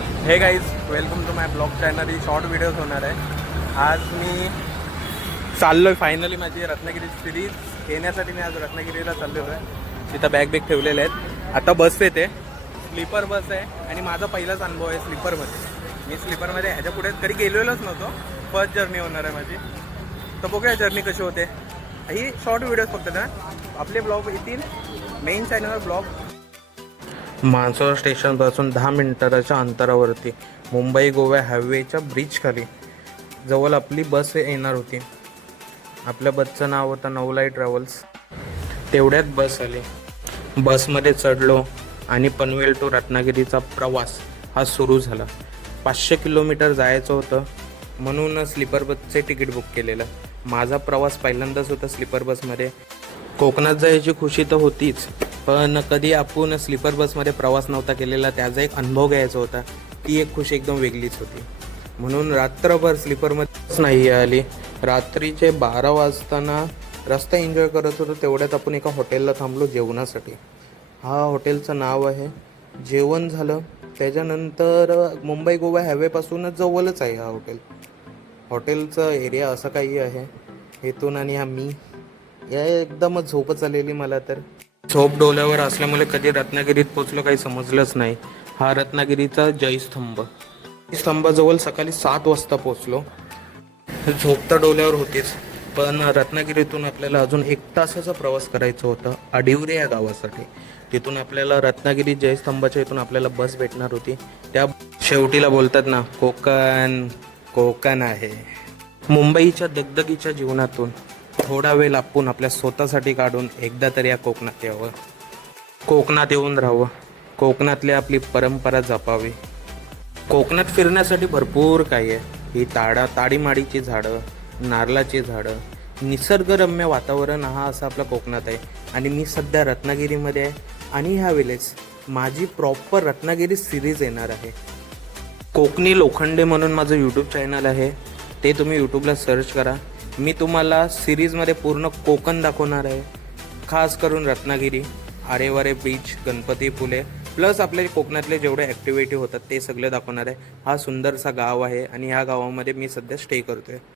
हे guys, welcome to my blog channel. ही short videos होणार आहे. आज मी चाललो आहे फायनली माझी रत्नागिरी सिरीज येण्यासाठी. मी आज रत्नागिरीला चाललेलो आहे. तिथं बॅग ठेवलेले आहेत. आता बस येते, स्लीपर बस आहे आणि माझा पहिलाच अनुभव आहे स्लीपरमध्ये. मी स्लीपरमध्ये ह्याच्या पुढे कधी गेलेलोच नव्हतो. फर्स्ट जर्नी होणार आहे माझी. तर बघूया जर्नी कशी होते. ही शॉर्ट व्हिडिओज फक्त ना आपले ब्लॉग येतील मेन चॅनलवर. ब्लॉग मानसोर स्टेशनपासून 10 मिनिटाच्या अंतरावरती मुंबई गोवा हायवेच्या ब्रिजखाली जवळ आपली बस येणार होती. आपल्या बसचं नाव होतं नवलाई ट्रॅव्हल्स. तेवढ्यात बस आली. बसमध्ये चढलो आणि पनवेल टू रत्नागिरीचा प्रवास हा सुरू झाला. 500 किलोमीटर जायचं होतं म्हणून स्लीपर बसचे तिकीट बुक केलेलं. माझा प्रवास पहिल्यांदाच होता स्लीपर बसमध्ये. कोकणात जायची खुशी तर होतीच, पण कधी आपण स्लीपर बसमध्ये प्रवास नव्हता केलेला. त्याचा एक अनुभव घ्यायचा होता. ती एक खुशी एकदम वेगळीच होती. म्हणून रात्रभर स्लीपरमध्येच नाही आली. रात्रीचे 12 वाजताना रस्ता एन्जॉय करत होतो. तेवढ्यात आपण एका हॉटेलला थांबलो जेवणासाठी. हा हॉटेलचं नाव आहे. जेवण झालं त्याच्यानंतर मुंबई गोवा हायवेपासूनच जवळच आहे हा हॉटेल. हॉटेलचं एरिया असं काही आहे. इथून आणि आम्ही एकदमच झोपच आलेली मला तर. झोप डोल्यावर असल्यामुळे कधी रत्नागिरीत पोचलो काही समजलंच नाही. हा रत्नागिरीचा जयस्तंभ. स्तंभाजवळ सकाळी 7 वाजता पोचलो. झोप तर डोल्यावर होतीच, पण रत्नागिरीतून आपल्याला अजून 1 तासाचा प्रवास करायचा होता अडिवरे या गावासाठी. तिथून आपल्याला रत्नागिरी जयस्तंभाच्या इथून आपल्याला बस भेटणार होती. त्या शेवटीला बोलतात ना, कोकण कोकण आहे. मुंबईच्या दगदगीच्या जीवनातून थोडा वेळ आपण आपल्या स्वतःसाठी काढून एकदा तरी या कोकणात यावं. कोकणात येऊन राहावं. कोकणातली आपली परंपरा जपावी. कोकणात फिरण्यासाठी भरपूर काही आहे. ही ताडीमाडीची झाडं, नारळाची झाडं, निसर्गरम्य वातावरण हा असा आपला कोकणात आहे. आणि मी सध्या रत्नागिरीमध्ये आहे आणि ह्यावेळेस माझी प्रॉपर रत्नागिरी सिरीज येणार आहे. कोकणी लोखंडे म्हणून माझं यूट्यूब चॅनल आहे. ते तुम्ही यूट्यूबला सर्च करा. मी तुम्हाला सिरीजमध्ये पूर्ण कोकण दाखवणार आहे. खास करून रत्नागिरी, आरेवारे बीच, गणपतीपुळे प्लस आपल्या कोकणातले जेवढे ॲक्टिव्हिटी होतात ते सगळे दाखवणार आहे. हा सुंदरसा गाव आहे आणि ह्या गावामध्ये मी सध्या स्टे करतो आहे.